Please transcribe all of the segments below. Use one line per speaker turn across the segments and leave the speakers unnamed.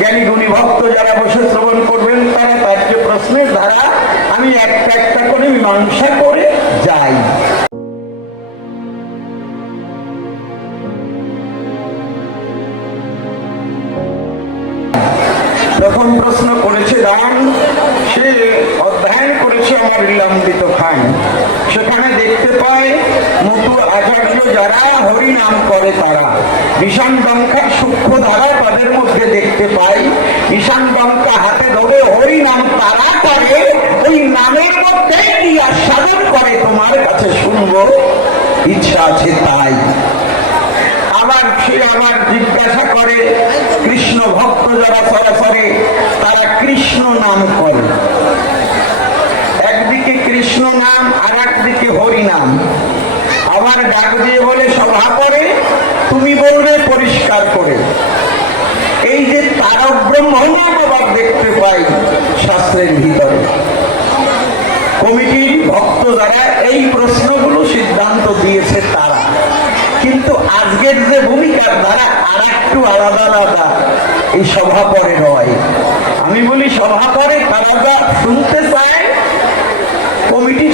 জ্ঞানী গুণী ভক্ত যারা বসে শ্রবণ করবেন তারা তার যে প্রশ্নের ধারা আমি একটা একটা করে মীমাংসা করে যাই প্রথম প্রশ্ন করেছে সে অধ্যায়ন করেছে আমার লীলাম্বিত খান সেখানে দেখতে পায় মধু আচার্য যারা হরি নাম করে তারা ঈশান গঙ্কার সূক্ষ্ম ধারা তাদের মধ্যে দেখতে পাই ঈশান গঙ্কা হাতে ধরে হরি নাম তারা করে ওই নামের মধ্যে সাধন করে তোমার কাছে শুনবো ইচ্ছা আছে তাই আবার সে আবার জিজ্ঞাসা করে কৃষ্ণ ভক্ত যারা সরাসরি তারা কৃষ্ণ নাম করে একদিকে কৃষ্ণ নাম আর একদিকে হরি নাম আমার ডাক দিয়ে বলে সভা করে তুমি বলবে পরিষ্কার করে এই যে তারক ব্রহ্মণীয় আবার দেখতে পাই শাস্ত্রের ভিতরে কমিটির ভক্ত যারা এই প্রশ্নগুলো সিদ্ধান্ত দিয়েছে তারা কিন্তু আজকের যে ভূমিকা তারা আর একটু আলাদা আলাদা এই সভা করে নয় আমি বলি সভা করে তারা শুনতে চায় কমিটির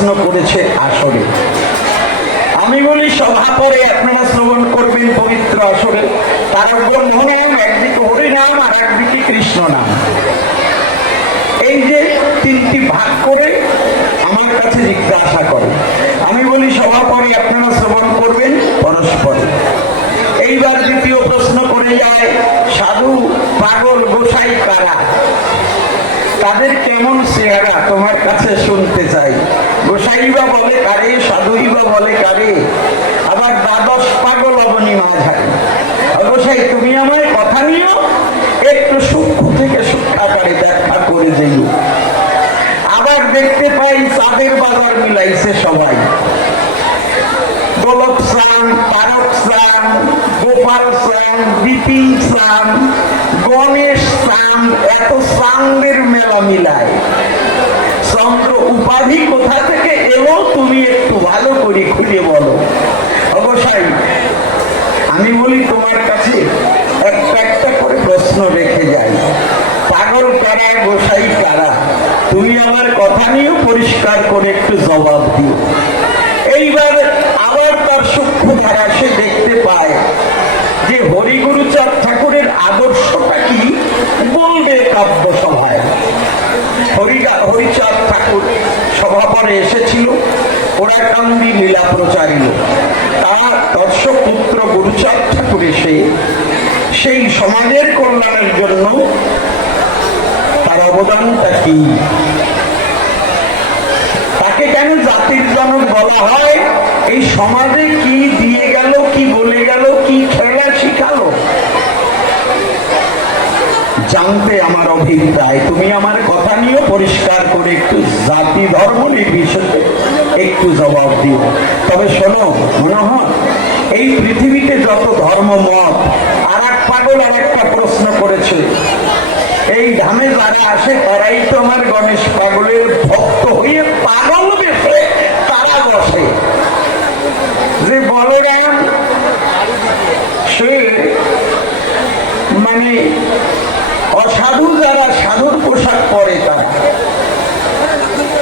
প্রশ্ন করেছে আসরে আমি বলি সভা করে আপনারা শ্রবণ করবেন পবিত্র আসরে তার উপর নাম একদিকে হরিনাম আর একদিকে কৃষ্ণ নাম এই যে তিনটি ভাগ করে আমার কাছে জিজ্ঞাসা করে আমি বলি সভা করে আপনারা শ্রবণ করবেন পরস্পর এইবার দ্বিতীয় প্রশ্ন করে যায় সাধু পাগল গোসাই কারা তাদের কেমন চেহারা তোমার কাছে শুনতে বা বলে কারে সাধুই বলে কারে আবার দ্বাদশ পাগল অবনীমা থাকে অবশ্যই তুমি আমার কথা নিও একটু সূক্ষ্ম থেকে সূক্ষ্মাকারে ব্যাখ্যা করে দিল আবার দেখতে পাই চাঁদের বাজার মিলাইছে সবাই গোলক সান পারক সান গোপাল সান বিপিন সান গণেশ সান এত সানদের মেলা মিলায় চন্দ্র উপাধি কোথা থেকে এলো তুমি একটু ভালো করে খুঁজে বলো অবশ্যই আমি বলি তোমার কাছে একটা একটা করে প্রশ্ন রেখে যাই পাগল কারা গোসাই কারা তুমি আমার কথা নিয়েও পরিষ্কার করে একটু জবাব দিও এইবার আবার তার সূক্ষ্ম ধারা সে দেখতে পায় যে হরিগুরুচাঁদ ঠাকুরের আদর্শটা কি বলবে কাব্য সভায় হরিচাঁদ সভাপরে এসেছিল ওরা কান্দি লীলা প্রচারিল তার পুত্র গুরুচাঁদ ঠাকুর এসে সেই সমাজের কল্যাণের জন্য তার অবদানটা কি তাকে কেন জাতির জনক বলা হয় এই সমাজে কি দিয়ে গেল কি বলে গেল কি খেলা শিখালো জানতে আমার অভিপ্রায় তুমি আমার কথা নিয়ে পরিষ্কার করে একটু জাতি ধর্ম নির্বিশেষে একটু জবাব দিও তবে শোনো মনে হয় এই পৃথিবীতে যত ধর্ম মত আর এক পাগল আর একটা প্রশ্ন করেছে এই ধামে যারা আসে তারাই তো আমার গণেশ পাগলের ভক্ত হয়ে পাগল বেশে তারা বসে যে বলে সে মানে অসাধু যারা সাধুর পোশাক পরে তারা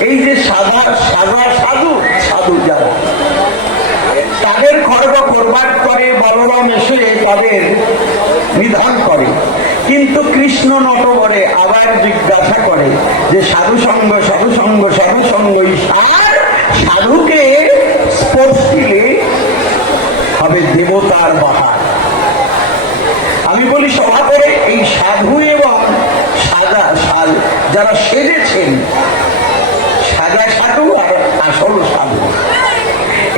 এই যে সাদা সাদা সাধু সাধু যারা তাদের খর্ব প্রবাদ করে বলরাম এসে তাদের নিধান করে কিন্তু কৃষ্ণ নটবরে আবার জিজ্ঞাসা করে যে সাধু সঙ্গ সাধু সঙ্গ সাধু সঙ্গ সাধুকে স্পর্শ দিলে হবে দেবতার বাহার আমি বলি সভা করে এই সাধু হু এবং সাদা শাল যারা সেজেছেন সাদা সাধু আর আসল সাধু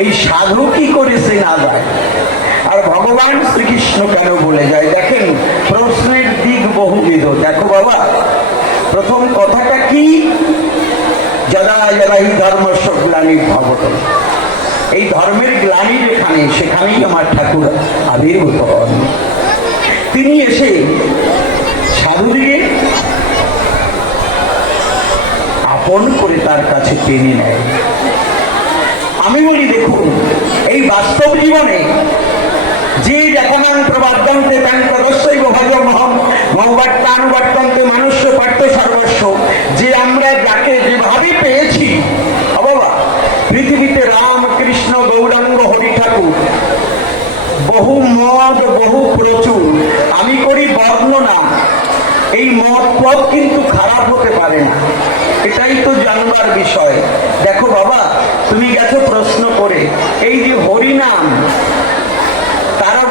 এই সাধু কি করেছে না আর ভগবান শ্রীকৃষ্ণ কেন বলে যায় দেখেন প্রশ্নের দিক বহুবিধ দেখো বাবা প্রথম কথাটা কি যারা যারা এই ধর্ম গ্লানি ভগত এই ধর্মের গ্লানি যেখানে সেখানেই আমার ঠাকুর আবির্ভূত হন তিনি এসে আপন করে তার কাছে টেনে নেয় আমি বলি দেখুন এই বাস্তব জীবনে যে মানুষ্য সর্বস্ব যে আমরা যাকে যেভাবে পেয়েছি বাবা পৃথিবীতে রাম কৃষ্ণ গৌরাঙ্গ হরি ঠাকুর বহু মদ বহু প্রচুর আমি করি বর্ণনা এই মত পথ কিন্তু খারাপ হতে পারে না এটাই তো জানবার বিষয় দেখো বাবা তুমি গেছো প্রশ্ন করে এই যে হরিনাম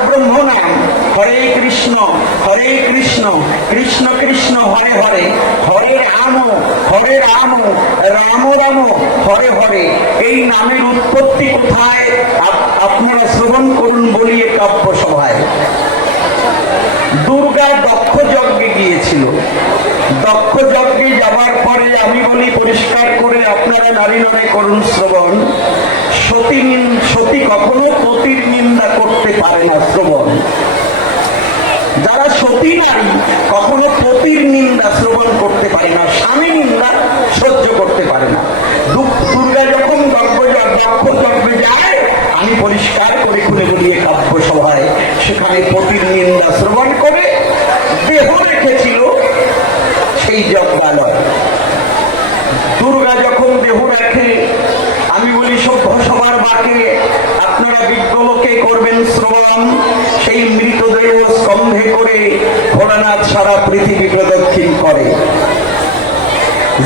ব্রহ্ম নাম হরে কৃষ্ণ হরে কৃষ্ণ কৃষ্ণ কৃষ্ণ হরে হরে হরে রাম হরে রাম রাম রাম হরে হরে এই নামের উৎপত্তি কোথায় আপনারা শ্রবণ করুন বলিয়ে কাব্য সভায় গিয়েছিল দক্ষ যজ্ঞে যাবার পরে আমি বলি পরিষ্কার করে আপনারা নারী নারী করুন শ্রবণ সতী সতী কখনো পতির নিন্দা করতে পারে না শ্রবণ যারা সতী নারী কখনো পতির নিন্দা শ্রবণ করতে পারে না স্বামী নিন্দা সহ্য করতে পারে না দুঃখ দুর্গা যখন দক্ষ যজ্ঞে যায় আমি পরিষ্কার করে খুলে গুলিয়ে কাব্য সভায় সেখানে পতির নিন্দা শ্রবণ করে দেহ রেখেছিল সেই যজ্ঞা দুর্গা যখন দেহ রাখে আমি বলি সভ্য সবার বাকে আপনারা বিজ্ঞলোকে করবেন শ্রবণ সেই মৃতদেহ স্কন্ধে করে ভোলানাথ সারা পৃথিবী প্রদক্ষিণ করে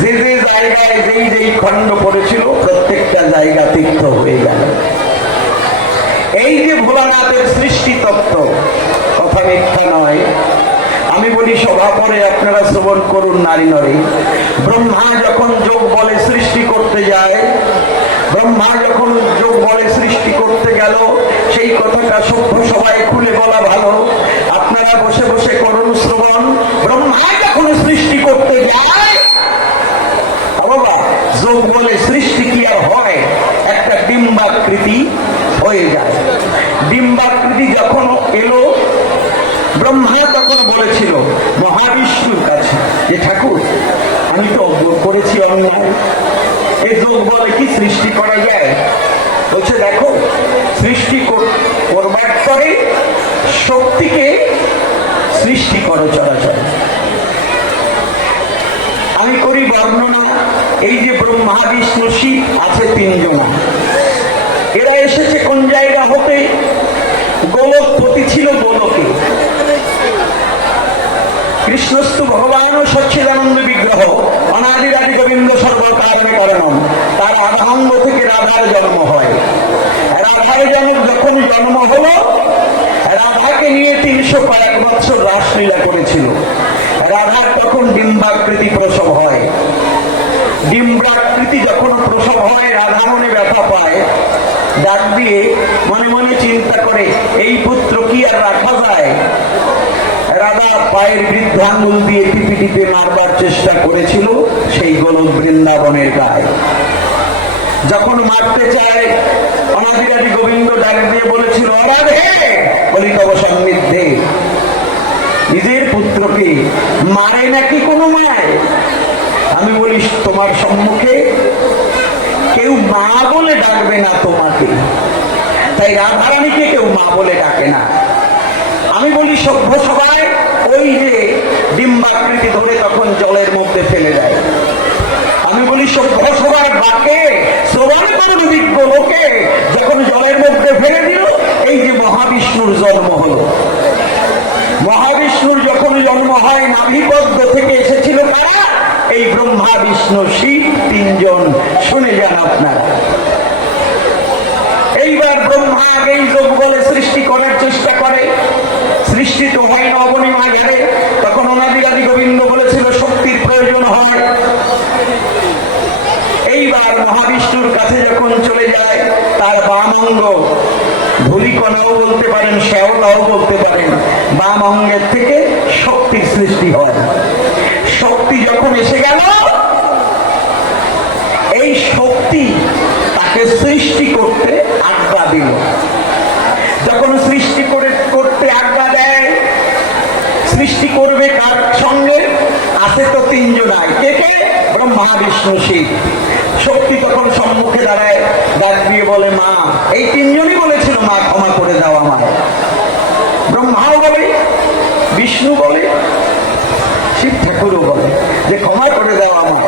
যে যে জায়গায় যেই যেই খণ্ড পড়েছিল প্রত্যেকটা জায়গা তীর্থ হয়ে গেল এই যে ভোলানাথের সৃষ্টি তত্ত্ব কথা মিথ্যা নয় বলি সভা পরে আপনারা শ্রবণ করুন নারী নরে ব্রহ্মা যখন যোগ বলে সৃষ্টি করতে যায় ব্রহ্মা যখন যোগ বলে সৃষ্টি করতে গেল সেই কথাটা সভ্য সবাই খুলে বলা ভালো আপনারা বসে বসে করুন শ্রবণ ব্রহ্মা যখন সৃষ্টি করতে যায় বাবা যোগ বলে সৃষ্টি কি আর হয় একটা ডিম্বাকৃতি হয়ে যায় ডিম্বাকৃতি যখন এলো ব্রহ্মা তখন বলেছিল মহাবিষ্ণুর কাছে যে ঠাকুর আমি তো অজ্ঞ করেছি অন্যায় এই যোগ বলে কি সৃষ্টি করা যায় বলছে দেখো সৃষ্টি করবার পরে শক্তিকে সৃষ্টি করো চলাচল আমি করি বর্ণনা এই যে মহাবিষ্ণু শিব আছে তিনজন এরা এসেছে কোন জায়গা হতে কৃষ্ণস্তু ভগবান সচ্ছিদানন্দ বিগ্রহ অনাদি রাজি গোবিন্দ সর্বকারণ করেন তার আধাঙ্গ থেকে রাধার জন্ম হয় রাধার জন্ম যখন জন্ম হলো রাধাকে নিয়ে তিনশো কয়েক বছর রাসলীলা করেছিল রাধার তখন ডিম্বাকৃতি প্রসব হয় ডিম্বাকৃতি যখন প্রসব হয় রাধা মনে ব্যথা পায় ডাক দিয়ে মনে মনে চিন্তা করে এই পুত্র কি আর রাখা যায় ভেড়ারা পায়ের বৃদ্ধ আঙুল দিয়ে মারবার চেষ্টা করেছিল সেই গোলক বৃন্দাবনের গায়ে যখন মারতে চায় অনাধিকারী গোবিন্দ ডাক দিয়ে বলেছিল নিজের পুত্রকে মারে নাকি কোনো মায় আমি বলি তোমার সম্মুখে কেউ মা বলে ডাকবে না তোমাকে তাই রাধারানীকে কেউ মা বলে ডাকে না আমি বলি সভ্য সবাই এই যে ডিম্বাকৃতি ধরে তখন জলের মধ্যে ফেলে দেয় আমি বলি সভ্য সবার বাকে সোবার কোনো বিজ্ঞ লোকে যখন জলের মধ্যে ফেলে দিল এই যে মহাবিষ্ণুর জন্ম হল মহাবিষ্ণুর যখন জন্ম হয় নাভিপদ্ম থেকে এসেছিল তারা এই ব্রহ্মা বিষ্ণু শিব তিনজন শুনে যান আপনারা এইবার ব্রহ্মা আগেই লোক বলে সৃষ্টি করার চেষ্টা করে নিষ্ঠিত হয় না নবনীমা গেলে তখন ওনাদি গোবিন্দ বলেছিল শক্তির প্রয়োজন হয় এইবার মহাবিষ্ণুর কাছে যখন চলে যায় তার বাম অঙ্গ ভূলিকণাও বলতে পারেন শ্যাওলাও বলতে পারেন বাম অঙ্গের থেকে শক্তির সৃষ্টি হয় শক্তি যখন এসে গেল এই শক্তি তাকে সৃষ্টি করতে আড্ডা দিল যখন সৃষ্টি করতে সৃষ্টি করবে কার সঙ্গে আছে তো তিনজন আয় কে কে ব্রহ্মা বিষ্ণু শিব শক্তি তখন সম্মুখে দাঁড়ায় ডাক বলে মা এই তিনজনই বলেছিল মা ক্ষমা করে দাও আমার ব্রহ্মাও বলে বিষ্ণু বলে শিব ঠাকুরও বলে যে ক্ষমা করে দাও আমার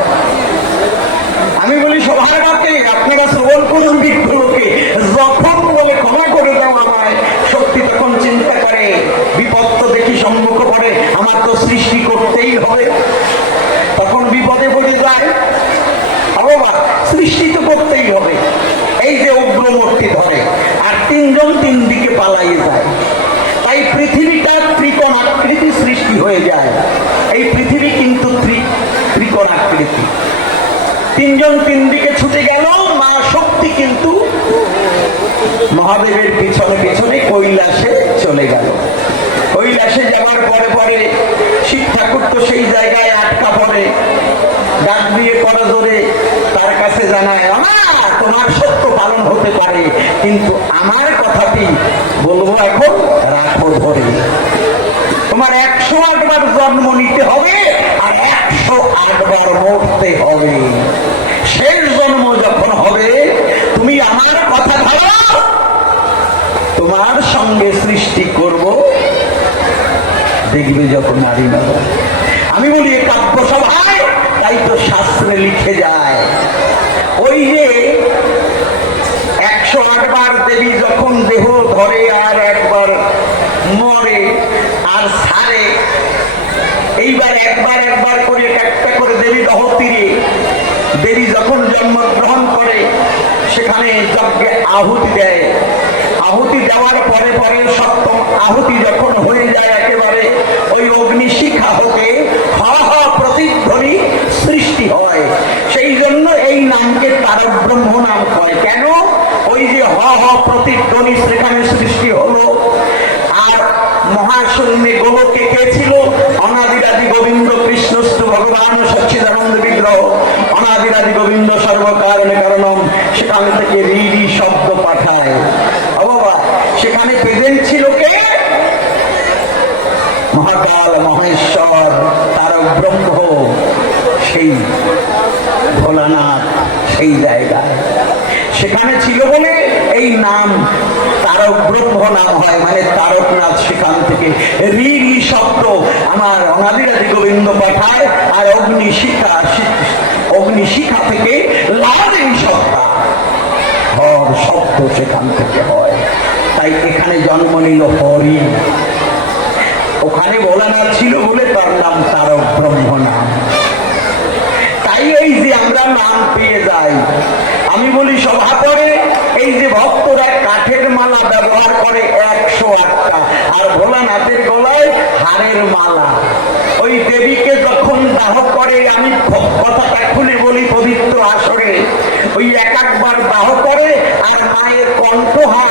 আমি বলি সবার কাছে আপনারা শ্রবণ করুন বৃক্ষলোকে যখন বলে ক্ষমা করে দাও আমায় শক্তি সৃষ্টি করতেই হবে তখন বিপদে পড়ে যায় অথবা সৃষ্টি তো করতেই হবে এই যে অগ্রমূর্তি ধরে আর তিনজন তিন দিকে পালাইয়ে যায় তাই পৃথিবীটা ত্রিকোণাকৃতি সৃষ্টি হয়ে যায় এই পৃথিবী কিন্তু ত্রিকোণাকৃতি তিনজন তিন দিকে ছুটে গেল মা শক্তি কিন্তু মহাদেবের পিছনে পিছনে কৈলাসে চলে গেল দেশে যাওয়ার পরে পরে শিব সেই জায়গায় আটকা পড়ে ডাক দিয়ে করা জোরে তার কাছে জানায় তোমার সত্য পালন হতে পারে কিন্তু আমার কথাটি বলবো এখন রাখো ধরে তোমার একশো আটবার জন্ম নিতে হবে আর একশো আটবার মরতে হবে শেষ জন্ম যখন হবে তুমি আমার কথা দেখবে যখন নারী মাতা আমি বলি কাব্য সভায় তাই তো শাস্ত্রে লিখে যায় ওই যে একশো আটবার দেবী যখন দেহ ধরে আর একবার মরে এইবার একবার একবার করে একটা করে দেবী দহ তীরে দেবী যখন জন্মগ্রহণ করে সেখানে যজ্ঞে আহুতি দেয় আহুতি দেওয়ার পরে পরে সপ্তম আহুতি যখন হয়ে যায় একেবারে ওই অগ্নি শিখা হতে হা হা প্রতিধ্বনি সৃষ্টি হয় সেই জন্য এই নামকে তারা ব্রহ্ম নাম হয় কেন ওই যে হ হ প্রতিধ্বনি সেখানে সৃষ্টি হলো মহাশূন্য গ্রহকে কে ছিল অনাদিরাদি গোবিন্দ কৃষ্ণস্তু ভগবান সচ্চিদানন্দ বিগ্রহ অনাদিরাদি গোবিন্দ সর্বকারণে কারণম সেখান থেকে রিডি শব্দ পাঠায় বাবা সেখানে প্রেজেন্ট ছিল কে মহাকাল মহেশ্বর তারক ব্রহ্ম সেই ভোলানাথ সেই জায়গায় সেখানে ছিল বলে এই নাম তারক ব্রহ্মনাম হয় মানে তারকনাথ সেখান থেকে রি শব্দ আমার অনাদিরাজি গোবিন্দ পাঠায় আর অগ্নি শিখা অগ্নি থেকে লাল শব্দ সেখান থেকে হয় তাই এখানে জন্ম নিল হরি ওখানে ভোলানাথ ছিল বলে তার নাম তারক তাই এই যে আমরা নাম পেয়ে যাই আমি বলি সভা করে এই যে ভক্তরা কাঠের মালা ব্যবহার করে একশো আটটা আর ভোলানাথের গলায় হারের মালা ওই দেবীকে যখন দাহ করে আমি কথাটা খুলে বলি পবিত্র আসরে ওই এক একবার দাহ করে আর মায়ের কণ্ঠহার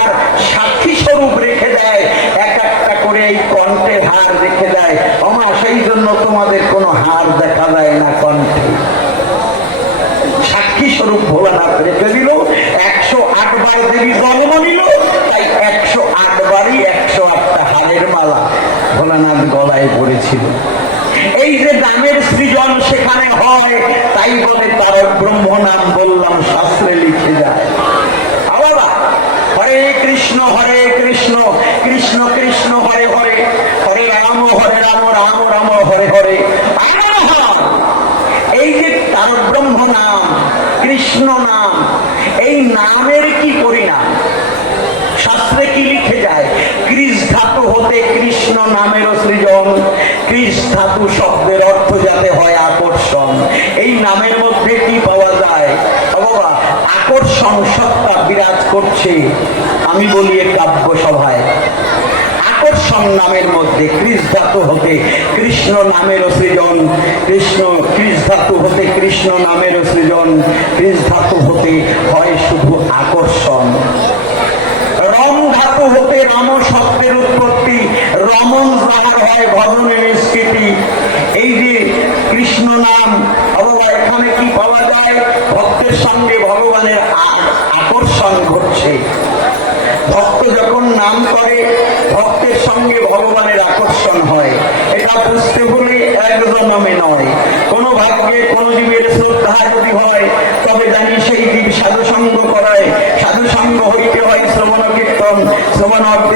সাক্ষী স্বরূপ রেখে দেয় এক একটা করে এই কণ্ঠের হার রেখে দেয় আমার সেই জন্য তোমাদের কোনো হার দেখা যায় না কণ্ঠে সাক্ষী স্বরূপ ভোলানাথ রেখে দিল তাই দেবী জন্ম নিল একশো আট বারই একশো আটটা হালের মালা ভোলানাথ গলায় পড়েছিল এই যে দামের সৃজন সেখানে হয় তাই বলে তার ব্রহ্ম নাম বললাম শাস্ত্রে লিখে যায় হরে কৃষ্ণ হরে কৃষ্ণ কৃষ্ণ কৃষ্ণ হরে হরে হরে রাম হরে রাম রাম রাম হরে হরে নাম কৃষ্ণ নাম এই নামের কি পরিণাম শাস্ত্রে কি লিখে যায় ধাতু হতে কৃষ্ণ নামের সৃজন কৃষ ধাতু শব্দের অর্থ যাতে হয় আকর্ষণ এই নামের মধ্যে কি পাওয়া যায় বাবা আকর্ষণ সত্তা বিরাজ করছে আমি বলি কাব্য সভায় নামের মধ্যে কৃষ্ণ ধাতু হতে কৃষ্ণ নামের সৃজন কৃষ্ণ কৃষ্ণ ধাতু হতে কৃষ্ণ নামের সৃজন কৃষ্ণ ধাতু হতে হয় শুধু আকর্ষণ রম শব্দের উৎপত্তি রমন যার হয় ভজনের স্থিতি এই যে কৃষ্ণ নাম এখানে কি পাওয়া যায় ভক্তের সঙ্গে ভগবানের আকর্ষণ ঘটছে ভক্ত যখন নাম করে ভক্তের সঙ্গে ভগবানের আকর্ষণ হয় এটা বুঝতে বলে একজন জন্মে নয় কোনো ভাগ্যে কোনো জীবের শ্রদ্ধা যদি হয় তবে জানি সেই জীব সাধু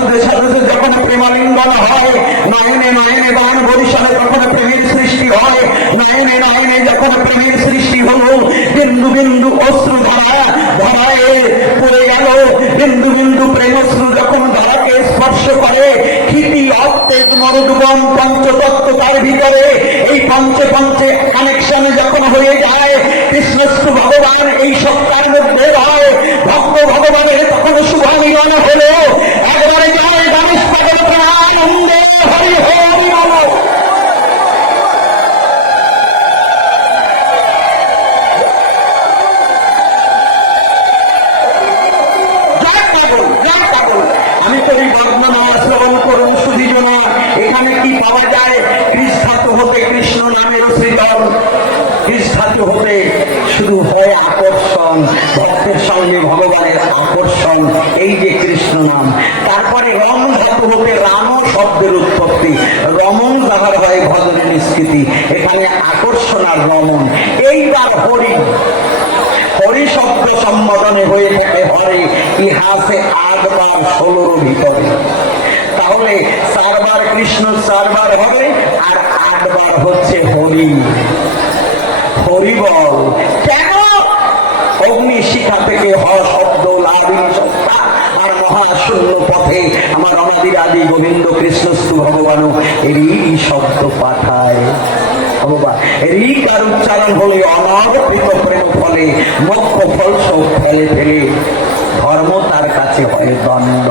সাধুদের সাধুদের যখন প্রেমালিঙ্গন হয় নাইনে নাইনে দান বরিশালে যখন প্রেমের সৃষ্টি হয় নাইনে নাইনে যখন প্রেমের সৃষ্টি হল বিন্দু বিন্দু অশ্রু ধারা ধারায় পড়ে গেল বিন্দু বিন্দু প্রেমশ্রু যখন ধারাকে স্পর্শ করে ক্ষিতি অত্তেজ মরুদুগম পঞ্চতত্ত্ব তার ভিতরে এই পঞ্চে পঞ্চে কানেকশনে যখন হয়ে যায় হয় আকর্ষণ ভক্তের সঙ্গে ভগবানের আকর্ষণ এই যে কৃষ্ণ নাম তারপরে রং ধাতু হতে রাম শব্দের উৎপত্তি রমন যাহার হয় ভজনের নিষ্কৃতি এখানে আকর্ষণ আর রমন এইবার হরি হরি শব্দ সম্বোধনে হয়ে থাকে হরে ইহাসে আটবার ষোলোর ভিতরে তাহলে চারবার কৃষ্ণ চারবার হবে আর আটবার হচ্ছে হরি হরিবল কেন অগ্নি শিখা থেকে হ শব্দ লাভিন আর মহাশূন্য পথে আমার অনাদির আদি গোবিন্দ কৃষ্ণস্তু ভগবান এরই শব্দ পাঠায় উচ্চারণ হলে অনাবৃত ফেলে ধর্ম তার কাছে হয় দণ্ড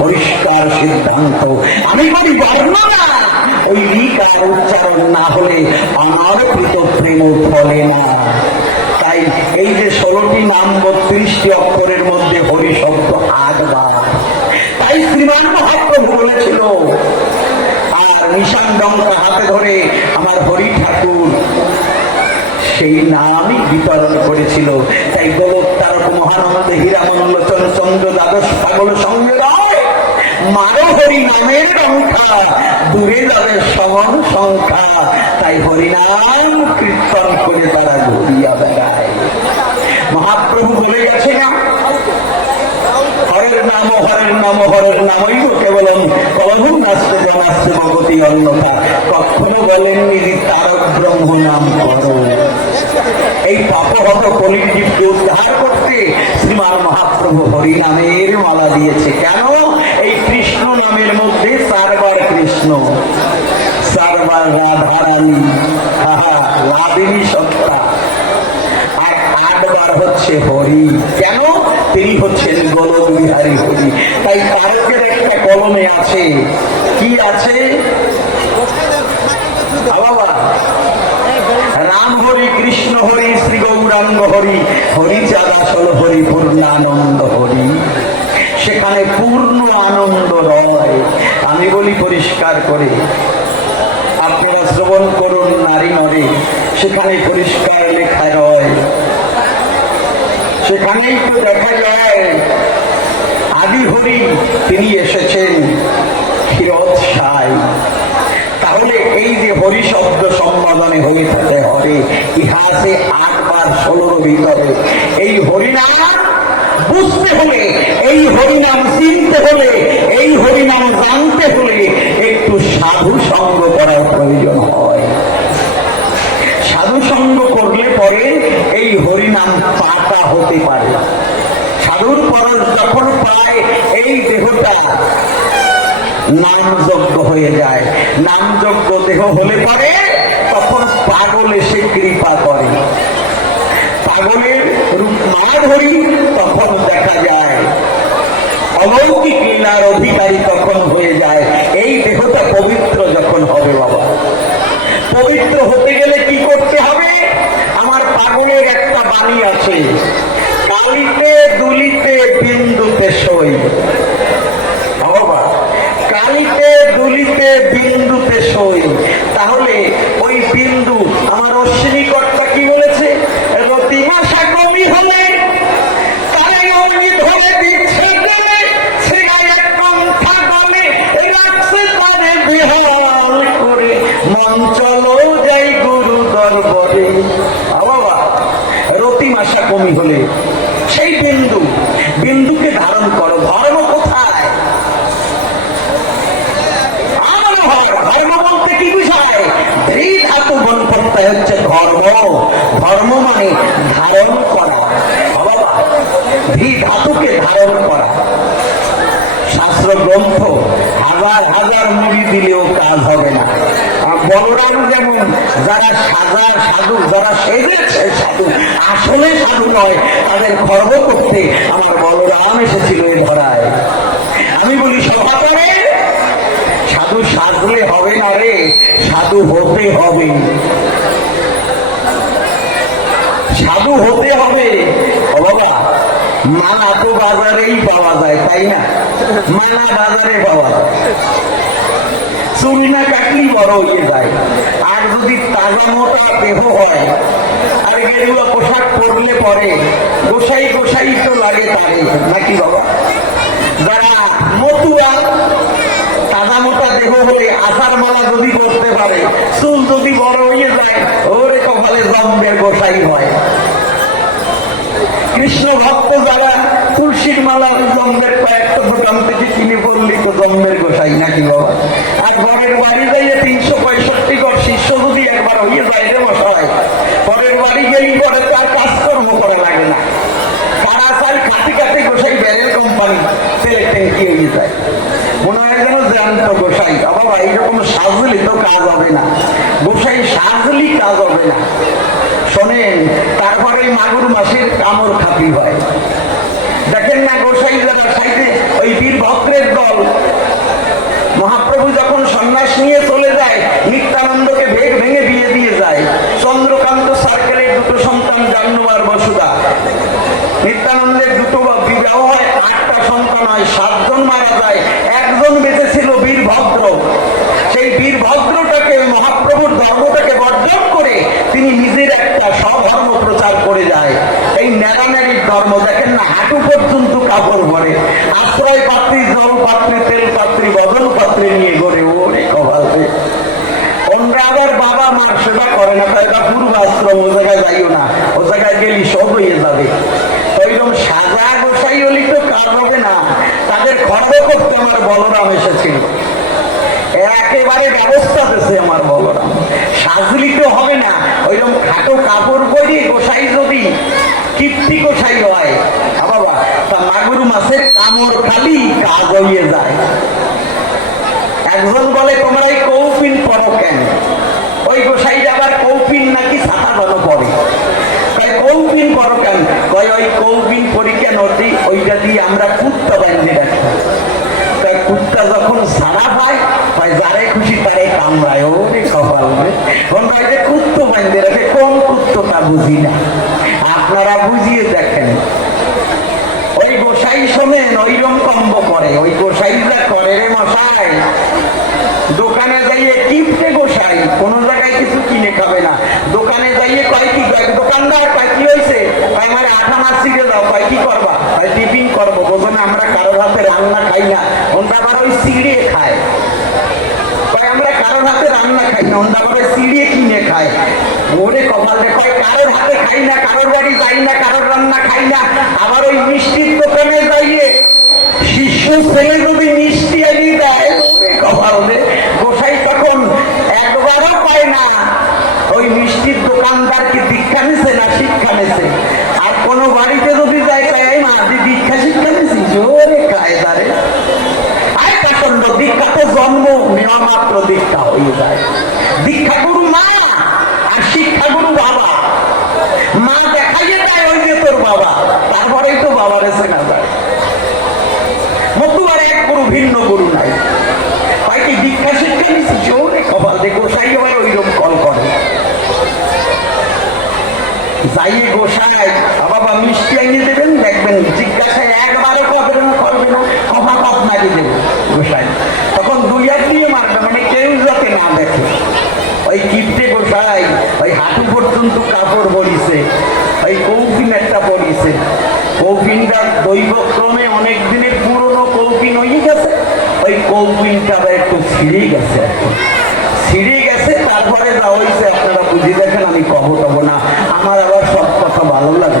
পরিষ্কার সিদ্ধান্ত আমি বলি বর্ণনা ওই রিকার উচ্চারণ না হলে আমার কৃত প্রেম ফলে না তাই এই যে ষোলোটি নাম বত্রিশটি অক্ষরের মধ্যে হরি শব্দ আটবার তাই শ্রীমান মহাপ্রভু বলেছিল আর নিশান ডঙ্কা হাতে ধরে আমার হরি ঠাকুর সেই নামই বিতরণ করেছিল তাই গোলক তারক মহানন্দ হীরামন্দ চন্দ্র দাদ নামের সংখ্যা দূরে যাবে সমান সংখ্যা তাই হরিনাম কীর্তন করে তারা ঘুরিয়া বেড়ায় মহাপ্রভু বলে গেছে না নাম হরের নাম হরের নামই তো কেবলম কলহম নাস্তব নাস্তব গতি অন্যথা কখনো বলেননি যে তারক ব্রহ্ম নাম হর এই পাপহত কলিজীবকে উদ্ধার করতে শ্রীমান মহাপ্রভু হরি নামের মালা দিয়েছে কেন এই কৃষ্ণ নামের মধ্যে সারবার কৃষ্ণ সারবার রাধারানী হা হা সত্তা হচ্ছে হরি কেন তিনি হচ্ছেন গলবিহারি হরি তাই তারকের একটা কলমে আছে কি আছে রাম হরি কৃষ্ণ হরি শ্রী গৌরাঙ্গ হরি হরি হরি পূর্ণানন্দ হরি সেখানে পূর্ণ আনন্দ রয় আমি বলি পরিষ্কার করে আপনারা শ্রবণ করুন নারী নরে সেখানে পরিষ্কার লেখা রয় সেখানেই তো দেখা যায় আদি হরি তিনি এসেছেন ক্ষীরত সাই তাহলে এই যে হরি শব্দ সম্পাদনে হয়ে থাকে হবে আট বার ষোলোর ভিতরে এই হরিনাম বুঝতে হলে এই হরিনাম চিনতে হলে এই হরিনাম জানতে হলে একটু সাধু সঙ্গ করার প্রয়োজন হয় সাধু সঙ্গ করলে পরে এই হরিনাম পাতা হতে পারে সাধুর পর যখন পায় এই দেহটা নাম যজ্ঞ হয়ে যায় নাম যজ্ঞ দেহ হলে পরে তখন পাগল এসে কৃপা করে পাগলের রূপ মার হরি তখন দেখা যায় অলৌকিক লীলার অধিকারী তখন হয়ে যায় এই দেহটা পবিত্র পানি আছে কালিতে দুলিতে বিন্দুতে সই কালিতে দুলিতে বিন্দুতে সই তাহলে ওই বিন্দু আমার অশ্বিনী কর্তা কি বলেছে রতিমা সাগমী হলে মন চলো যাই গুরু দরবারে পয়সা কমি হলে সেই বিন্দু বিন্দুকে ধারণ করো ধর্ম কি হচ্ছে ধর্ম ধর্ম মানে ধারণ করা ধাতুকে ধারণ করা শাস্ত্র গ্রন্থ হাজার মুড়ি দিলেও কাজ হবে না বলরাম যেমন যারা সাজা সাধু যারা সেজেছে সাধু আসলে সাধু নয় তাদের খর্ব করতে আমার বলরাম এসেছিল এই ধরায় আমি বলি সভা সাধু সাজলে হবে না রে সাধু হতে হবে সাধু হতে হবে মালা তো বাজারেই পাওয়া যায় তাই না মালা বাজারে পাওয়া যায় চুরি না কাটলি বড় হয়ে যায় আর যদি তাজা মোটা দেহ হয় আর গেরুয়া পোশাক পরলে পরে গোসাই গোসাই তো লাগে তারে নাকি বাবা যারা মতুয়া তাজা মোটা দেহ হলে আসার মালা যদি করতে পারে চুল যদি বড় হয়ে যায় ওরে কপালে জম্বের গোসাই হয় মালার জন্মের কয়েকশো প্রধান থেকে তিনি বললি জন্মের গোসাই নাকি বাবা আর ঘরের বাড়ি যাইয়ে তিনশো পঁয়ষট্টি ঘর শিষ্য যদি একবার হইয়ে যায় বসায় ঘরের বাড়ি গেলি পরে তার কাজকর্ম করা লাগে না তারা চাই খাতি গোসাই ব্যারেল কোম্পানি তেলে টেঙ্কি হয়ে যায় মনে হয় যেন জ্যান্ত গোসাই বাবা এইরকম সাজলি তো কাজ হবে না গোসাই সাজলি কাজ হবে না শোনেন তারপরে মাগুর মাসের কামড় খাতি হয় দেখেন না গোসাইরা সাইডে ওই বীর ভক্তের দল মহাপ্রভু যখন সন্ন্যাস নিয়ে চলে যায় নিত্যানন্দকে ভেগ ভেঙে বিয়ে দিয়ে যায় চন্দ্রকান্ত সার্কেলের দুটো সন্তান জান্নুবার বসুদা নিত্যানন্দের দুটো বিবাহ হয় আটটা সন্তান হয় সাতজন মারা যায় একজন বেঁচে ছিল বীর বীরভদ্র সেই বীর বীরভদ্রটাকে মহাপ্রভুর ধর্মটাকে বর্জন করে তিনি নিজের একটা সব ধর্ম প্রচার করে যায় এই ন্যাড়ান্যাড়ির ধর্ম হাঁটু পর্যন্ত কাপড় ভরে আশ্রয় পাত্রী জল পাত্রে তেল পাত্রী বদল পাত্রে নিয়ে গড়ে ওরে কপালে আবার বাবা মার সেটা করে না তাই পূর্ব আশ্রম ও জায়গায় যাইও না ও জায়গায় গেলি সব হয়ে যাবে ওইরকম সাজা গোসাই হলি তো কার হবে না তাদের খর্ব করতে আমার বলরাম এসেছিল একেবারে ব্যবস্থা দিয়েছে আমার বলরাম সাজলি তো হবে না ওইরকম খাটো কাপড় পরে গোসাই যদি কীর্তি গোসাই হয় বাবা তা মাগুর মাছের কামড় খালি কাজ হইয়ে যায় একজন বলে তোমরা এই কৌপিন পরো কেন ওই গোসাই যাবার কৌপিন নাকি সাঁতার ভালো পরে কৌপিন পরো কেন কয় ওই কৌপিন পরি কেন ওইটা দিয়ে আমরা কুত্তা বান্ধে রাখি কুত্তা যখন সারা হয় যারে খুশি তারে আপনারা বুঝিয়ে দেখেন ওই গোসাই শোনেন ওই কম্ব করে ওই গোসাইরা দোকানে যাইয়ে টিপতে গোসাই কোন জায়গায় কিছু কিনে খাবে না দোকানে যাইয়ে কয় কি দোকানদার কয় কি হয়েছে কয় আমার আঠা দাও কয় কি করবা কয় টিফিন করবো বোঝো আমরা কারোর হাতে রান্না খাই না ওনটা আবার ওই সিঁড়ে খায় কারোর হাতে রান্না খাই না অন্য করে সিঁড়িয়ে কিনে খায় ওরে কপাল দেখো কারোর হাতে খাই না কারোর বাড়ি যাই না কারোর রান্না খাই না আবার ওই মিষ্টির দোকানে যাইয়ে শিশু ছেলে যদি মিষ্টি আনি দেয় কপালে গোসাই তখন একবারও পায় না ওই মিষ্টির দোকানদার কি দীক্ষা নিছে না শিক্ষা নিছে মাত্র দীক্ষা হয়ে যায় দীক্ষা গুরু মা আর শিক্ষা গুরু বাবা মা দেখা যেতে ওই যে তোর বাবা তারপরেই তো বাবার না যায় মতুয়ার এক গুরু ভিন্ন গুরু নাই দীক্ষা শিক্ষা কপাল গোসাই হয় কল করে যাইয়ে গোসাই বাবা মিষ্টি এনে দেবেন দেখবেন জিজ্ঞাসায় একবারে কবেন না করবে না কথা কথা দেবেন মা ওই কিপ্টে কোথায় ওই হাঁটু পর্যন্ত কাপড় ওই কৌকিন একটা কৌকিনটা দৈবক্রমে অনেক দিনের পুরনো কৌকিন হয়ে গেছে ওই কৌকিনটা একটু ছিঁড়ে গেছে ছিঁড়ে গেছে তারপরে যা হয়েছে আপনারা বুঝে দেখেন আমি কব না আমার আবার সব কথা ভালো লাগে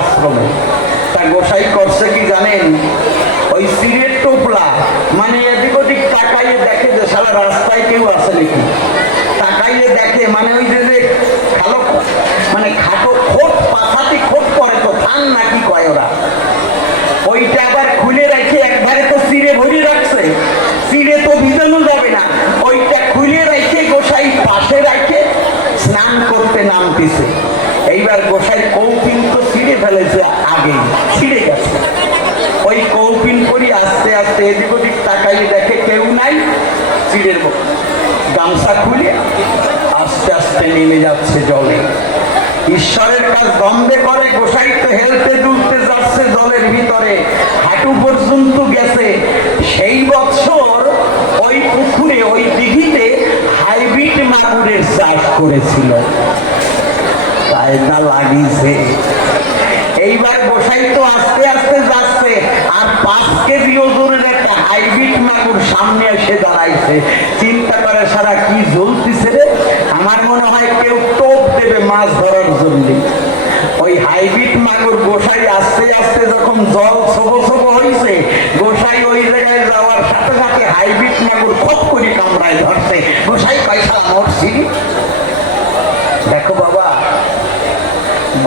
আশ্রমে তা গোসাই করছে কি জানেন ওই সিরের টোপলা মানে এদিক ওদিক তাকাইয়ে দেখে যে সারা রাস্তায় কেউ আছে নাকি তাকাইয়ে দেখে মানে ওই যে যে খালো মানে খাটো খোট পাখাতে খোট করে তো থান নাকি কয় ওরা ওইটা আবার খুলে রাখে একবারে তো সিরে ভরি রাখছে আগে ছিঁড়ে গেছে ওই কৌপিন করি আস্তে আস্তে এদিক ওদিক তাকাইলে দেখে কেউ নাই চিড়ের মতো গামছা খুলে আস্তে আস্তে নেমে যাচ্ছে জলে ঈশ্বরের কাজ বন্ধে করে গোসাইতে হেলতে দুলতে যাচ্ছে জলের ভিতরে হাঁটু পর্যন্ত গেছে সেই বছর ওই পুকুরে ওই দিঘিতে হাইব্রিড মাগুরের চাষ করেছিল তাই না লাগিয়েছে এইবার গোসাই তো আস্তে আস্তে যাচ্ছে আর পাঁচ কেজি ওজনের একটা হাইব্রিড মাগুর সামনে এসে দাঁড়াইছে চিন্তা করে সারা কি জ্বলতেছে রে আমার মনে হয় কেউ টোপ দেবে মাছ ধরার জন্য ওই হাইব্রিড মাগুর গোসাই আস্তে আস্তে যখন জল ছোবো ছোবো হই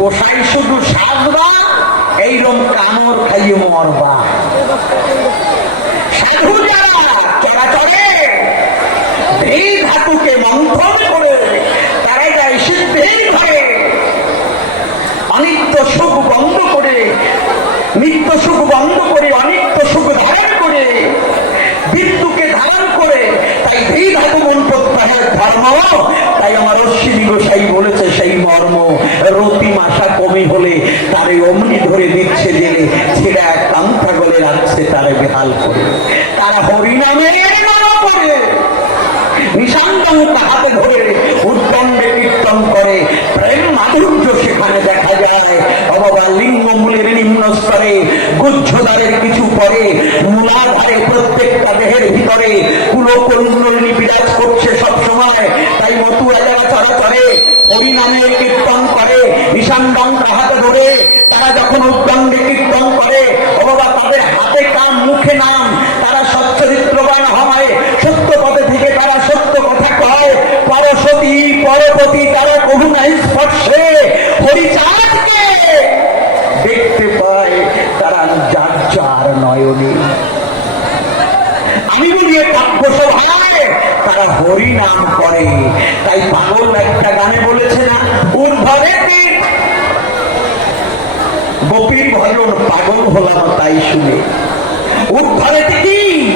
ওটাই শুধু সাজবা এইরম কামড় খাইয়ে মরবা সাধু যারা চলাচলে এই ধাতুকে মন্থন করে তারা যায় সিদ্ধির অনিত্য সুখ বন্ধ করে নিত্য সুখ বন্ধ করে অনেক ধর্ম তাই আমার অশ্বিনী গোসাই বলেছে সেই মর্ম রতি মাসা কমে হলে তারে অমনি ধরে দিচ্ছে জেলে ছেড়া এক কান্থা গলে রাখছে তারে বেহাল করে তারা হরিনামে করে নিশান্ত হাতে ধরে উদ্যমে কীর্তন করে প্রেম মাধুর্য সেখানে দেখা সামনে কীর্তন করে ঈশানবঙ্গ হাতে ধরে তারা যখন উদ্দণ্ডে কীর্তন করে অথবা তাদের হাতে কাম মুখে নাম তারা সচ্চরিত্রবান হয় সত্য পথে থেকে তারা সত্য কথা কয় পরশতী পরপতি তারা কবু নাই স্পর্শে হরিচাঁদকে দেখতে পায় তারা যার যার নয়নে হরি নাম করে তাই পাগল একটা গানে বলেছে না উদ্ভবে গোপীর ভজন পাগল হলাম তাই শুনে উদ্ভবে কি